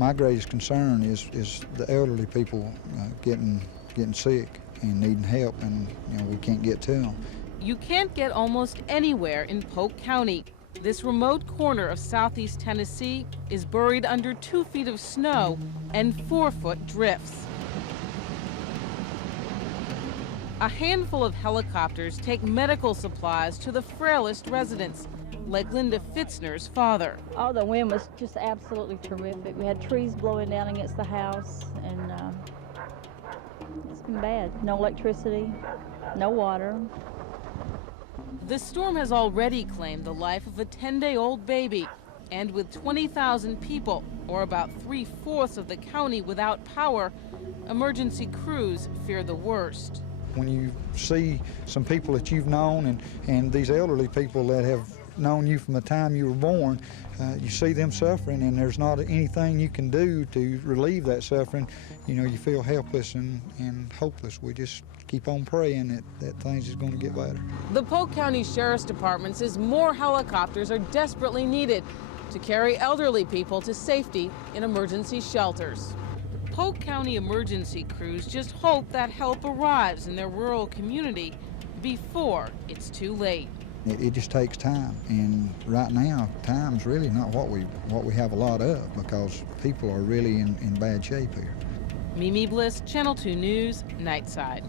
My greatest concern is the elderly people getting sick and needing help, and we can't get to them. You can't get almost anywhere in Polk County. This remote corner of southeast Tennessee is buried under 2 feet of snow and 4-foot drifts. A handful of helicopters take medical supplies to the frailest residents, like Linda Fitzner's father. Oh, the wind was just absolutely terrific. We had trees blowing down against the house, and it's been bad. No electricity, no water. The storm has already claimed the life of a 10-day-old baby, and with 20,000 people, or about 3/4 of the county, without power, emergency crews fear the worst. When you see some people that you've known and these elderly people that have known you from the time you were born, you see them suffering, and there's not anything you can do to relieve that suffering. You feel helpless and hopeless. We just keep on praying that things is going to get better. The Polk County Sheriff's Department says more helicopters are desperately needed to carry elderly people to safety in emergency shelters. Polk County emergency crews just hope that help arrives in their rural community before it's too late. It just takes time, and right now, time's really not what we have a lot of, because people are really in bad shape here. Mimi Bliss, Channel 2 News, Nightside.